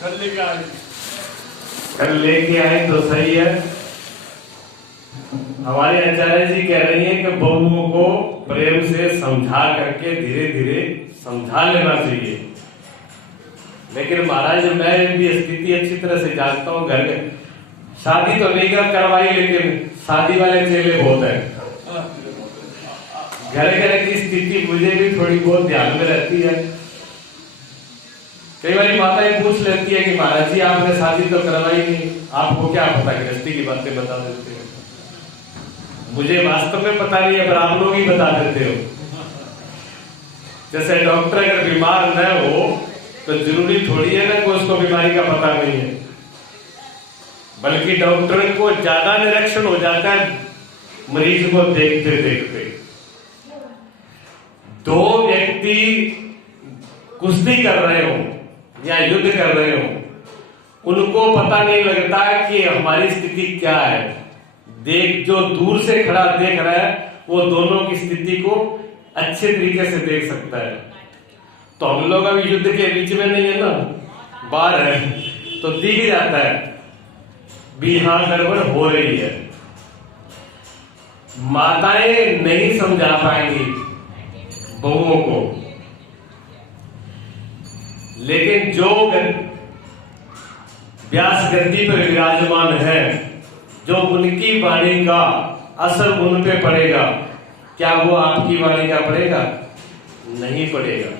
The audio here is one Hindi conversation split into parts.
कल लेके आए तो सही है। हमारे आचार्य जी कह रही हैं कि बहुओं को प्रेम से समझा करके धीरे धीरे समझा लेना चाहिए। लेकिन महाराज मैं भी स्थिति अच्छी तरह से जानता हूँ। घर में शादी तो नहीं करवाई, लेकिन शादी वाले चेले बहुत है। घर घर की स्थिति मुझे भी थोड़ी बहुत ध्यान में रहती है। कई बार माताएं पूछ लेती है कि महाराज जी आपने शादी तो करवाई नहीं, आपको क्या पता, गृहस्थी की बातें बता देते हो। मुझे वास्तव में पता नहीं है, पर आप लोग ही बता देते हो। जैसे डॉक्टर अगर बीमार न हो तो जरूरी थोड़ी है ना कि उसको बीमारी का पता नहीं है, बल्कि डॉक्टर को ज्यादा निरीक्षण हो जाता है मरीज को देखते देखते। दो व्यक्ति कुश्ती कर रहे हो या युद्ध कर रहे हो, उनको पता नहीं लगता कि हमारी स्थिति क्या है। जो दूर से खड़ा देख रहा है वो दोनों की स्थिति को अच्छे तरीके से देख सकता है। तो हम लोग अभी युद्ध के बीच में नहीं है ना, बाहर है, तो दिख जाता है भी हाँ गड़बड़ हो रही है। माताएं नहीं समझा पाएंगी बहुओं को, लेकिन जो व्यास गद्दी पर विराजमान है, जो उनकी वाणी का असर उन पे पड़ेगा, क्या वो आपकी वाणी का पड़ेगा? नहीं पड़ेगा।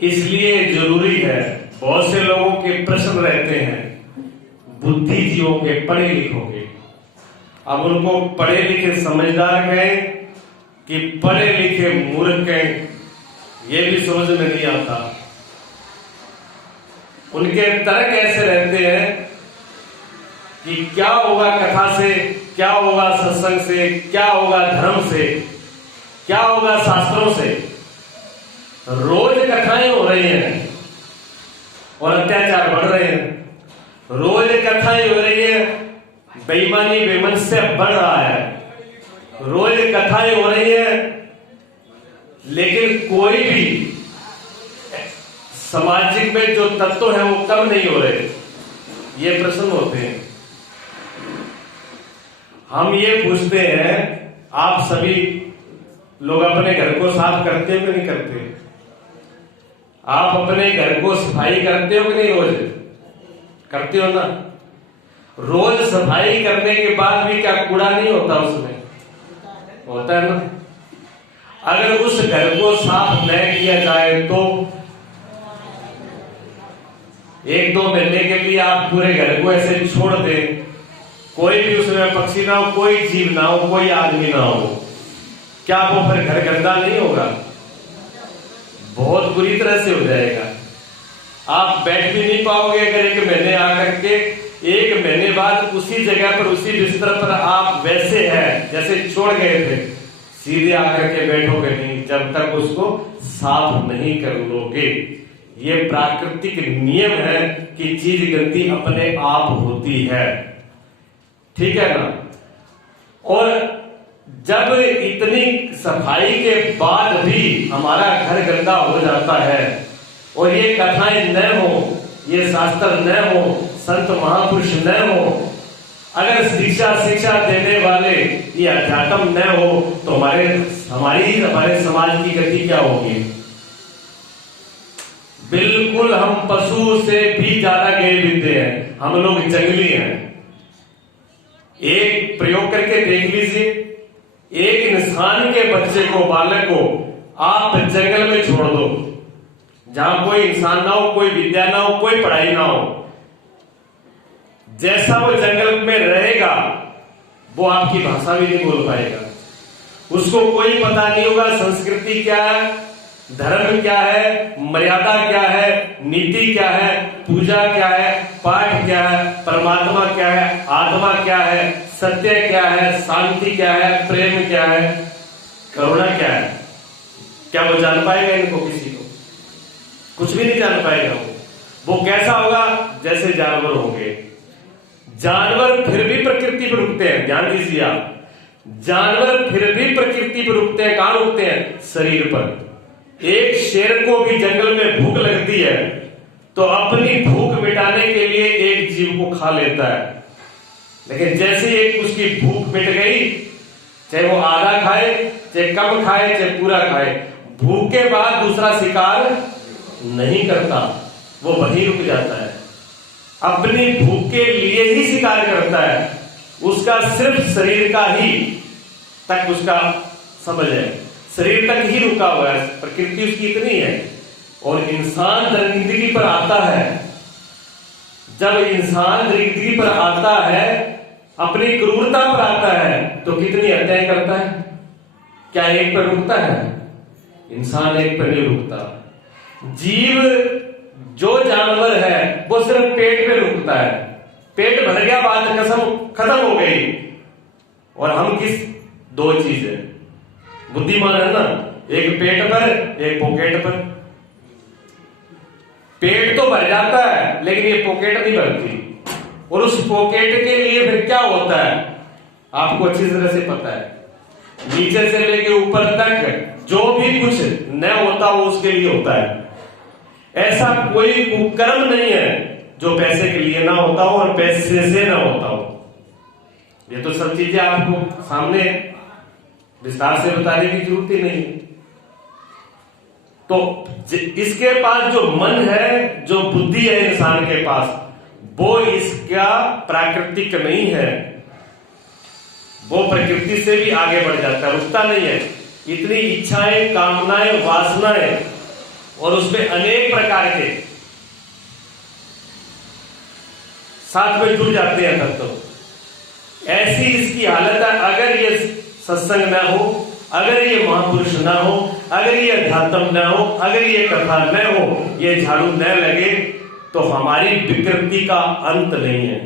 इसलिए जरूरी है, बहुत से लोगों के प्रश्न रहते हैं बुद्धिजीवों के, पढ़े लिखों के। अब उनको पढ़े लिखे समझदार कहें कि पढ़े लिखे मूर्ख कहें, ये भी समझ में नहीं आता। उनके तर्क ऐसे रहते हैं कि क्या होगा कथा से, क्या होगा सत्संग से, क्या होगा धर्म से, क्या होगा शास्त्रों से। रोज कथाएं हो रही हैं और अत्याचार बढ़ रहे हैं। रोज कथाएं हो रही है, बेईमानी बेमनस्य बढ़ रहा है। रोज कथाएं हो रही है, लेकिन कोई भी सामाजिक में जो तत्व है वो कम नहीं हो रहे। ये प्रश्न होते हैं। हम ये पूछते हैं, आप सभी लोग अपने घर को साफ करते हो कि नहीं करते? आप अपने घर को सफाई करते हो कि नहीं? रोज करते हो ना। रोज सफाई करने के बाद भी क्या कूड़ा नहीं होता उसमें? होता है ना। अगर उस घर को साफ न किया जाए तो 1-2 महीने के लिए आप पूरे घर को ऐसे छोड़ दें, कोई भी उसमें पक्षी ना हो, कोई जीव ना हो, कोई आदमी ना हो, क्या वो फिर घर गंदा नहीं होगा? बहुत बुरी तरह से हो जाएगा। आप बैठ भी नहीं पाओगे अगर 1 महीने आकर के 1 महीने बाद उसी जगह पर, उसी बिस्तर पर आप वैसे हैं जैसे छोड़ गए थे, सीधे आकर के बैठोगे नहीं जब तक उसको साफ नहीं कर लोगे। ये प्राकृतिक नियम है कि चीज गंदी अपने आप होती है, ठीक है ना। और जब इतनी सफाई के बाद भी हमारा घर गंदा हो जाता है और ये कथाएं न हो, ये शास्त्र न हो, संत महापुरुष न हो, अगर शिक्षा देने वाले ये अध्यात्म न हो, तो हमारे समाज की गति क्या होगी? बिल्कुल हम पशु से भी ज्यादा गए बीते हैं। हम लोग जंगली हैं। एक प्रयोग करके देख लीजिए, एक इंसान के बच्चे को, बालक को आप जंगल में छोड़ दो, जहां कोई इंसान ना हो, कोई विद्या ना हो, कोई पढ़ाई ना हो, जैसा वो जंगल में रहेगा वो आपकी भाषा भी नहीं बोल पाएगा। उसको कोई पता नहीं होगा संस्कृति क्या है, धर्म क्या है, मर्यादा क्या है, नीति क्या है, पूजा क्या है, पाठ क्या है, परमात्मा क्या है, आत्मा क्या है, सत्य क्या है, शांति क्या है, प्रेम क्या है, करुणा क्या है। क्या वो जान पाएगा इनको? किसी को कुछ भी नहीं जान पाएगा। वो कैसा होगा? जैसे जानवर होंगे। जानवर फिर भी प्रकृति पर रुकते हैं। ध्यान दीजिए आप, जानवर फिर भी प्रकृति पर रुकते हैं। कहां रुकते हैं? शरीर पर। एक शेर को भी जंगल में भूख लगती है तो अपनी भूख मिटाने के लिए एक जीव को खा लेता है, लेकिन जैसे एक उसकी भूख मिट गई, चाहे वो आधा खाए, चाहे कम खाए, चाहे पूरा खाए, भूख के बाद दूसरा शिकार नहीं करता, वो वहीं रुक जाता है। अपनी भूख के लिए ही शिकार करता है, उसका सिर्फ शरीर का ही तक उसका समझ है, शरीर तक ही रुका हुआ है, प्रकृति उसकी इतनी है। और इंसान दरिंदगी पर आता है, जब इंसान दरिंदगी पर आता है, अपनी क्रूरता पर आता है, तो कितनी हत्याएं करता है। क्या एक पर रुकता है? इंसान एक पर नहीं रुकता। जीव जो जानवर है वो सिर्फ पेट पे रुकता है, पेट भर गया, बात कसम खत्म हो गई। और हम किस दो चीज है, बुद्धिमान है ना, एक पेट पर, एक पॉकेट पर। पेट तो भर जाता है लेकिन ये पॉकेट नहीं भरती, और उस पॉकेट के लिए फिर क्या होता है आपको अच्छी तरह से पता है। नीचे से लेके ऊपर तक जो भी कुछ न होता वो उसके लिए होता है। ऐसा कोई कुकर्म नहीं है जो पैसे के लिए ना होता हो और पैसे से ना होता हो। ये तो सब चीजें आपको सामने विस्तार से बताने की जरूरत ही नहीं। तो इसके पास जो मन है, जो बुद्धि है इंसान के पास, वो इसका प्राकृतिक नहीं है, वो प्रकृति से भी आगे बढ़ जाता है, रुकता नहीं है। इतनी इच्छाएं, कामनाएं, वासनाएं, और उसमें अनेक प्रकार के साथ में जुड़ जाते हैं तब तो। ऐसी इसकी हालत है, अगर ये सत्संग ना हो, अगर ये महापुरुष ना हो, अगर ये अध्यात्म ना हो, अगर ये कथा न हो, ये झाड़ू न लगे, तो हमारी विकृति का अंत नहीं है।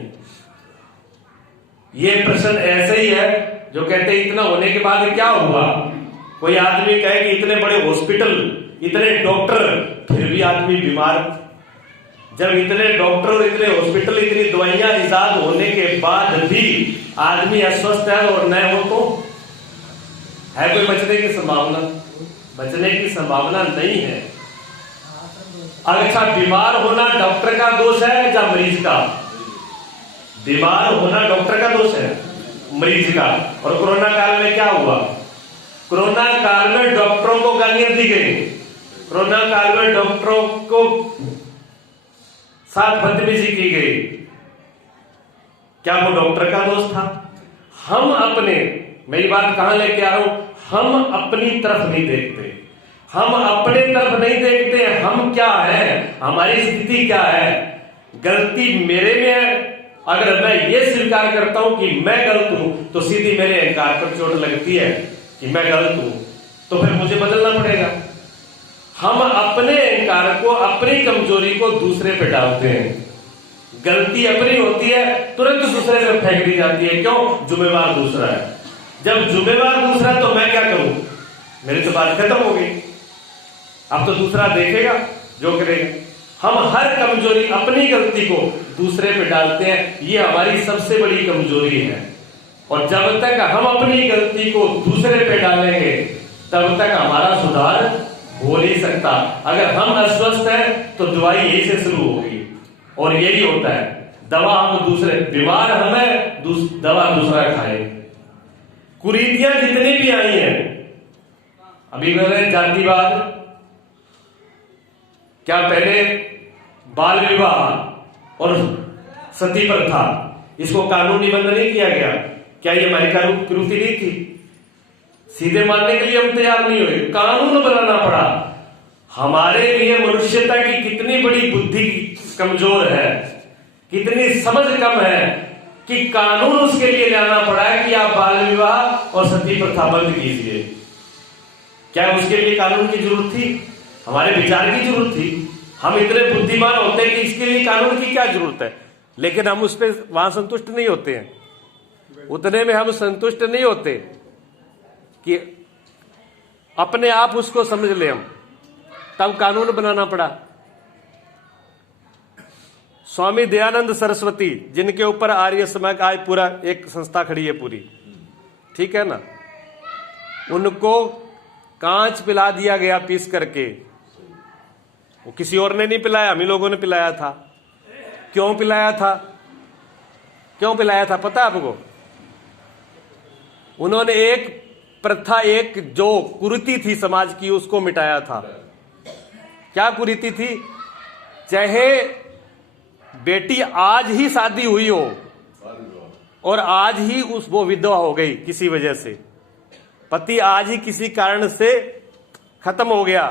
ये प्रश्न ऐसे ही है जो कहते हैं इतना होने के बाद क्या हुआ। कोई आदमी कहे कि इतने बड़े हॉस्पिटल, इतने डॉक्टर, फिर भी आदमी बीमार। जब इतने डॉक्टर, इतने हॉस्पिटल, इतनी दवाइयां इजाद होने के बाद भी आदमी अस्वस्थ है और न हो, तो है कोई बचने की संभावना? बचने की संभावना नहीं है। अच्छा, बीमार होना डॉक्टर का दोष है या मरीज का? बीमार होना डॉक्टर का दोष है, मरीज का। और कोरोना काल में क्या हुआ? कोरोना काल में डॉक्टरों को गालियां दी गई, कोरोना काल में डॉक्टरों को साथ बदतमीजी की गई। क्या वो डॉक्टर का दोष था? हम अपने, मेरी बात कहां लेके आ रहा हूं, हम अपनी तरफ नहीं देखते, हम अपने तरफ नहीं देखते। हम क्या है, हमारी स्थिति क्या है, गलती मेरे में है। अगर मैं ये स्वीकार करता हूं कि मैं गलत हूं, तो सीधी मेरे अहंकार पर चोट लगती है कि मैं गलत हूं, तो फिर मुझे बदलना पड़ेगा। हम अपने अहंकार को, अपनी कमजोरी को दूसरे पे डालते हैं। गलती अपनी होती है, तुरंत दूसरे पे फेंक दी जाती है। क्यों? जिम्मेवार दूसरा है। जब जिम्मेवार दूसरा, तो मैं क्या करूं? मेरी तो बात खत्म हो गई। अब तो दूसरा देखेगा जो करेगा। हम हर कमजोरी, अपनी गलती को दूसरे पे डालते हैं। ये हमारी सबसे बड़ी कमजोरी है। और जब तक हम अपनी गलती को दूसरे पे डालेंगे, तब तक हमारा सुधार हो नहीं सकता। अगर हम अस्वस्थ हैं तो दवाई यही से शुरू होगी, और यही होता है। दवा हम दूसरे, बीमार हमें, दवा दूसरा खाए। कुरीतियां जितनी भी आई हैं, अभी मैंने जातिवाद, क्या पहले बाल विवाह और सती प्रथा, इसको कानूनी बंद नहीं किया गया? क्या ये हमारी कुरीति नहीं थी? सीधे मानने के लिए हम तैयार नहीं हुए, कानून बनाना पड़ा। हमारे लिए मनुष्यता की कितनी बड़ी बुद्धि कमजोर है, कितनी समझ कम है कि कानून उसके लिए लाना पड़ा है कि आप बाल विवाह और सती प्रथा बंद कीजिए। क्या उसके लिए कानून की जरूरत थी? हमारे विचार की जरूरत थी। हम इतने बुद्धिमान होते हैं कि इसके लिए कानून की क्या जरूरत है, लेकिन हम उस पर वहां संतुष्ट नहीं होते हैं। उतने में हम संतुष्ट नहीं होते कि अपने आप उसको समझ ले हम, तब कानून बनाना पड़ा। स्वामी दयानंद सरस्वती, जिनके ऊपर आर्य समाज आज पूरा एक संस्था खड़ी है पूरी, ठीक है ना, उनको कांच पिला दिया गया पीस करके, वो किसी और ने नहीं पिलाया, हम ही लोगों ने पिलाया था। क्यों पिलाया था? क्यों पिलाया था पता आपको? उन्होंने एक प्रथा, एक जो कुरीति थी समाज की, उसको मिटाया था। क्या कुरीति थी? चाहे बेटी आज ही शादी हुई हो और आज ही वो विधवा हो गई किसी वजह से, पति आज ही किसी कारण से खत्म हो गया,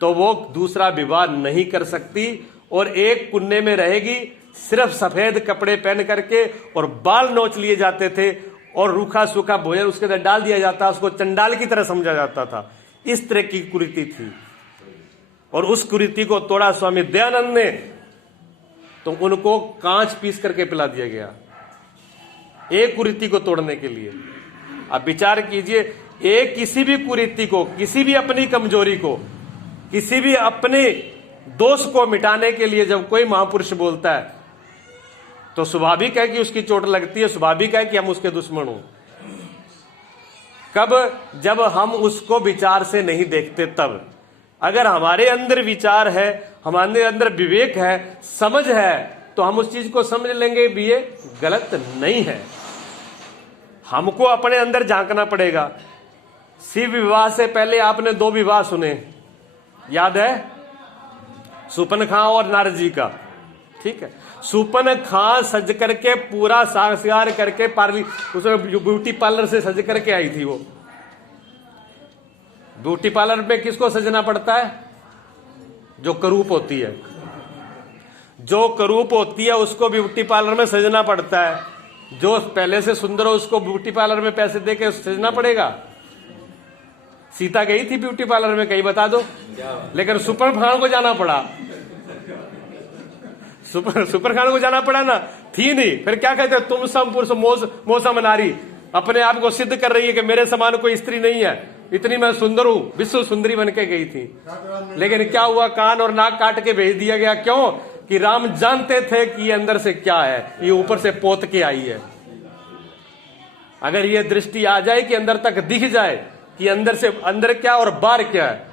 तो वो दूसरा विवाह नहीं कर सकती और एक कुन्ने में रहेगी, सिर्फ सफेद कपड़े पहन करके, और बाल नोच लिए जाते थे और रूखा सूखा भोजन उसके अंदर डाल दिया जाता, उसको चंडाल की तरह समझा जाता था। इस तरह की कुरीति थी और उस कुरीति को तोड़ा स्वामी दयानंद ने, तो उनको कांच पीस करके पिला दिया गया एक कुरीति को तोड़ने के लिए। आप विचार कीजिए, एक किसी भी कुरीति को, किसी भी अपनी कमजोरी को, किसी भी अपने दोष को मिटाने के लिए जब कोई महापुरुष बोलता है तो स्वाभाविक है कि उसकी चोट लगती है, स्वाभाविक है कि हम उसके दुश्मन हों। कब? जब हम उसको विचार से नहीं देखते तब। अगर हमारे अंदर विचार है, हमारे अंदर विवेक है, समझ है, तो हम उस चीज को समझ लेंगे भी ये गलत नहीं है। हमको अपने अंदर झांकना पड़ेगा। शिव विवाह से पहले आपने 2 विवाह सुने, याद है? सुपनखा और नारजी का, ठीक है। सुपनखा सज करके पूरा साक्षात्कार करके उसमें ब्यूटी पार्लर से सज करके आई थी। वो ब्यूटी पार्लर में किसको सजना पड़ता है? जो करूप होती है, जो करूप होती है उसको ब्यूटी पार्लर में सजना पड़ता है। जो पहले से सुंदर हो उसको ब्यूटी पार्लर में पैसे देके सजना पड़ेगा। सीता गई थी ब्यूटी पार्लर में, कहीं बता दो, लेकिन सुपर खान को जाना पड़ा। सुपर खान को जाना पड़ा ना, थी नहीं। फिर क्या कहते, तुम सम पुरुष मौसम नारी, अपने आप को सिद्ध कर रही है कि मेरे समान कोई स्त्री नहीं है, इतनी मैं सुंदर हूं, विश्व सुंदरी बन के गई थी। लेकिन क्या हुआ, कान और नाक काट के भेज दिया गया। क्यों? कि राम जानते थे कि ये अंदर से क्या है, ये ऊपर से पोत के आई है। अगर ये दृष्टि आ जाए कि अंदर तक दिख जाए कि अंदर से अंदर क्या और बाहर क्या है,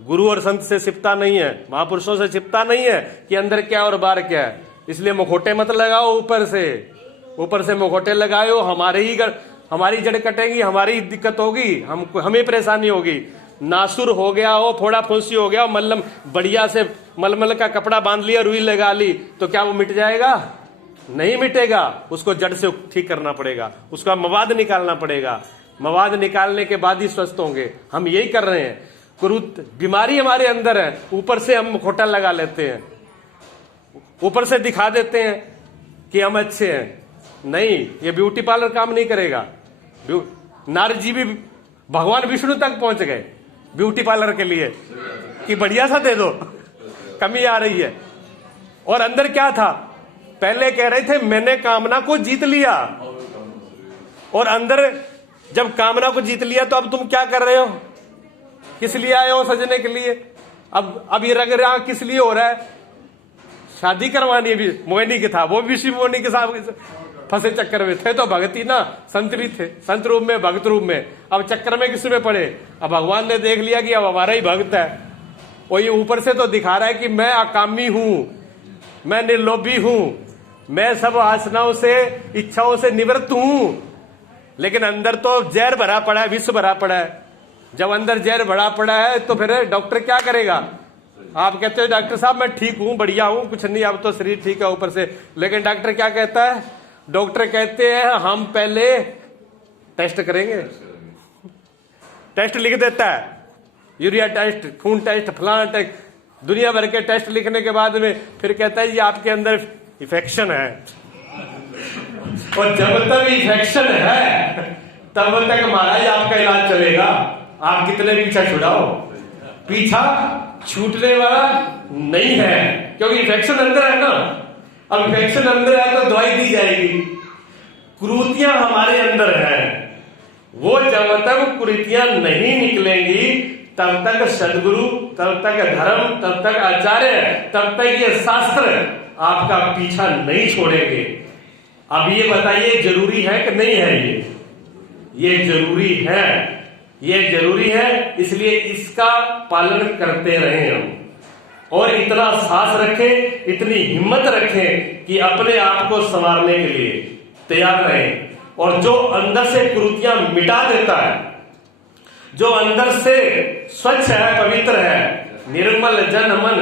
गुरु और संत से छिपता नहीं है, महापुरुषों से छिपता नहीं है कि अंदर क्या और बाहर क्या है। इसलिए मुखोटे मत लगाओ ऊपर से मुखोटे लगाओ, हमारी जड़ कटेगी, हमारी दिक्कत होगी, हमें परेशानी होगी। नासुर हो गया हो, फोड़ा फुंसी हो गया हो, मल्लम बढ़िया से मलमल का कपड़ा बांध लिया, रुई लगा ली, तो क्या वो मिट जाएगा? नहीं मिटेगा। उसको जड़ से ठीक करना पड़ेगा, उसका मवाद निकालना पड़ेगा। मवाद निकालने के बाद ही स्वस्थ होंगे। हम यही कर रहे हैं। कुरूत बीमारी हमारे अंदर है, ऊपर से हम मुखौटा लगा लेते हैं, ऊपर से दिखा देते हैं कि हम अच्छे हैं। नहीं, ये ब्यूटी पार्लर काम नहीं करेगा। नारद जी भी भगवान विष्णु तक पहुंच गए ब्यूटी पार्लर के लिए कि बढ़िया सा दे दो, कमी आ रही है। और अंदर क्या था? पहले कह रहे थे मैंने कामना को जीत लिया, और अंदर जब कामना को जीत लिया तो अब तुम क्या कर रहे हो? किस लिए आए हो? सजने के लिए। अब ये रग रहा किस लिए हो रहा है? शादी करवानी है। भी मोहिनी के था, वो भी शिव मोहिनी के साथ फंसे चक्कर में थे। तो भगती ना, संत भी थे, संत रूप में, भक्त रूप में। अब चक्कर में किस में पड़े? अब भगवान ने देख लिया कि अब हमारा ही भक्त है, और ये ऊपर से तो दिखा रहा है कि मैं अकामी हूं, मैं निर्लोभी हूं, मैं सब वासनाओं से, इच्छाओं से निवृत्त हूं। लेकिन अंदर तो जहर भरा पड़ा है, विष भरा पड़ा है। जब अंदर जहर भरा पड़ा है तो फिर डॉक्टर क्या करेगा? आप कहते हो डॉक्टर साहब मैं ठीक हूं, बढ़िया हूं, कुछ नहीं, अब तो शरीर ठीक है ऊपर से। लेकिन डॉक्टर क्या कहता है? डॉक्टर कहते हैं हम पहले टेस्ट करेंगे। टेस्ट लिख देता है, यूरिया टेस्ट, खून टेस्ट, फलाना टेस्ट, दुनिया भर के टेस्ट लिखने के बाद में फिर कहता है ये आपके अंदर इन्फेक्शन है। और जब तक इन्फेक्शन है तब तक महाराज आपका इलाज चलेगा। आप कितने पीछा छुड़ाओ, पीछा छूटने वाला नहीं है, क्योंकि इन्फेक्शन अंदर है ना। अब इन्फेक्शन अंदर है तो दवाई दी जाएगी। कुरीतियां हमारे अंदर है, वो जब तक कुरीतियां नहीं निकलेंगी तब तक सदगुरु, तब तक धर्म, तब तक आचार्य, तब तक ये शास्त्र आपका पीछा नहीं छोड़ेंगे। अब ये बताइए जरूरी है कि नहीं है? ये जरूरी है, ये जरूरी है। इसलिए इसका पालन करते रहे हम। और इतना साहस रखे, इतनी हिम्मत रखे कि अपने आप को संवारने के लिए तैयार रहे। और जो अंदर से कुरीतियां मिटा देता है, जो अंदर से स्वच्छ है, पवित्र है, निर्मल जन मन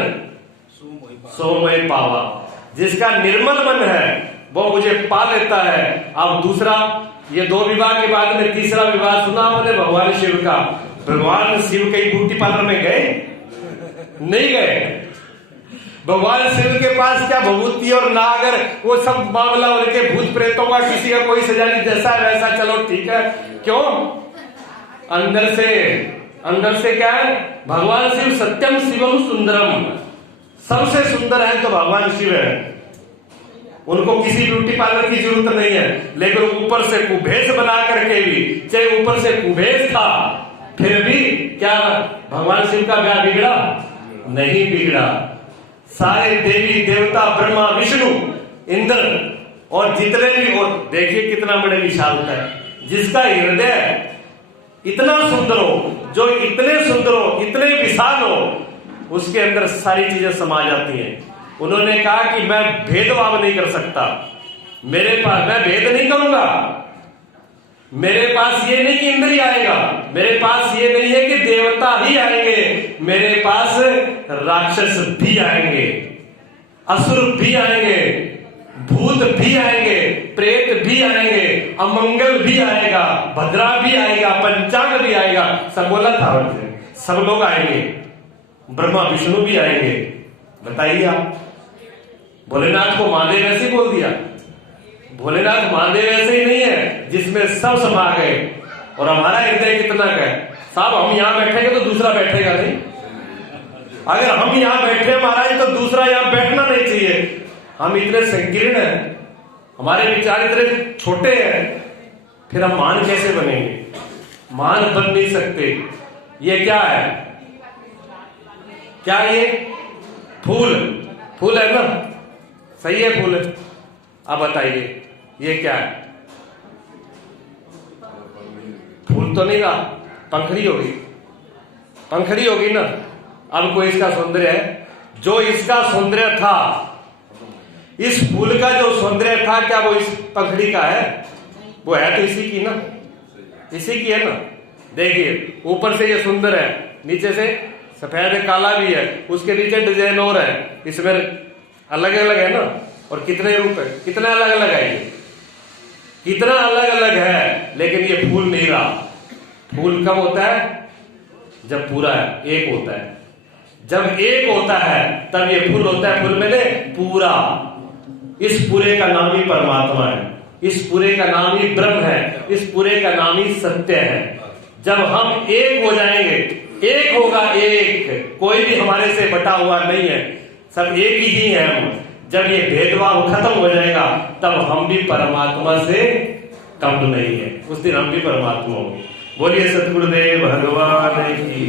सो मैं पावा, जिसका निर्मल मन है वो मुझे पा लेता है। अब दूसरा, ये 2 विवाह के बाद में तीसरा विवाह सुना आपने भगवान शिव का। भगवान शिव कहीं ब्यूटी पार्लर में गए? नहीं गए। भगवान शिव के पास क्या भभूति और नागर वो सब मामला, उनके भूत प्रेतों का किसी का कोई सजा नहीं, जैसा है वैसा चलो ठीक है। क्यों? अंदर से क्या है? भगवान शिव सत्यम शिवम सुंदरम, सबसे सुंदर है तो भगवान शिव है। उनको किसी ब्यूटी पार्लर की जरूरत नहीं है, लेकिन ऊपर से कुभेष बना करके भी, चाहे ऊपर से कुभेष था फिर भी क्या भगवान शिव का ब्याह बिगड़ा? नहीं बिगड़ा। सारे देवी देवता, ब्रह्मा विष्णु इंद्र और जितने भी, और देखिए कितना बड़े विशाल है, जिसका हृदय इतना सुंदर हो, जो इतने सुंदर हो, इतने विशाल हो, उसके अंदर सारी चीजें समा जाती हैं। उन्होंने कहा कि मैं भेदभाव नहीं कर सकता, मेरे पास मैं भेद नहीं करूंगा, मेरे पास ये नहीं कि इंद्रिय आएगा, मेरे पास ये नहीं है कि देवता ही आएंगे, मेरे पास राक्षस भी आएंगे, असुर भी आएंगे, भूत भी आएंगे, प्रेत भी आएंगे, अमंगल भी आएगा, भद्रा भी आएगा, पंचांग भी आएगा, सब बोला था, सब लोग आएंगे, ब्रह्मा विष्णु भी आएंगे। बताइए आप, भोलेनाथ को महादेव ऐसे ही बोल दिया? भोलेनाथ महादेव ऐसे ही नहीं है जिसमें सब समा गए। और हमारा हृदय कितना का है साहब, हम यहां बैठेंगे तो दूसरा बैठेगा नहीं। अगर हम यहां बैठे महाराज तो दूसरा यहां बैठना नहीं चाहिए। हम इतने संकीर्ण हैं, हमारे विचार इतने छोटे हैं, फिर हम महान कैसे बनेंगे? महान बन नहीं सकते। ये क्या है? क्या ये फूल है ना? सही है, फूल है। अब बताइए ये क्या है? फूल तो नहीं रहा, पंखड़ी होगी ना। अब कोई इसका सौंदर्य है? जो इसका सौंदर्य था, इस फूल का जो सौंदर्य था, क्या वो इस पंखड़ी का है? वो है तो इसी की ना, इसी की है ना। देखिए ऊपर से ये सुंदर है, नीचे से सफेद काला भी है, उसके नीचे डिजाइन और है, इसमें अलग अलग है ना। और कितने रूप है, कितने अलग अलग है, ये कितना अलग अलग है। लेकिन ये फूल नहीं रहा। फूल कब होता है? जब पूरा है, एक होता है। जब एक होता है तब ये फूल होता है। फूल में पूरा, इस पूरे का नाम ही परमात्मा है, इस पूरे का नाम ही ब्रह्म है, इस पूरे का नाम ही सत्य है। जब हम एक हो जाएंगे, एक होगा एक, कोई भी हमारे से बटा हुआ नहीं है, सब एक ही है हम। जब ये भेदभाव खत्म हो जाएगा तब हम भी परमात्मा से कम नहीं है, उस दिन हम भी परमात्मा होंगे। बोलिए सतगुरुदेव भगवान की।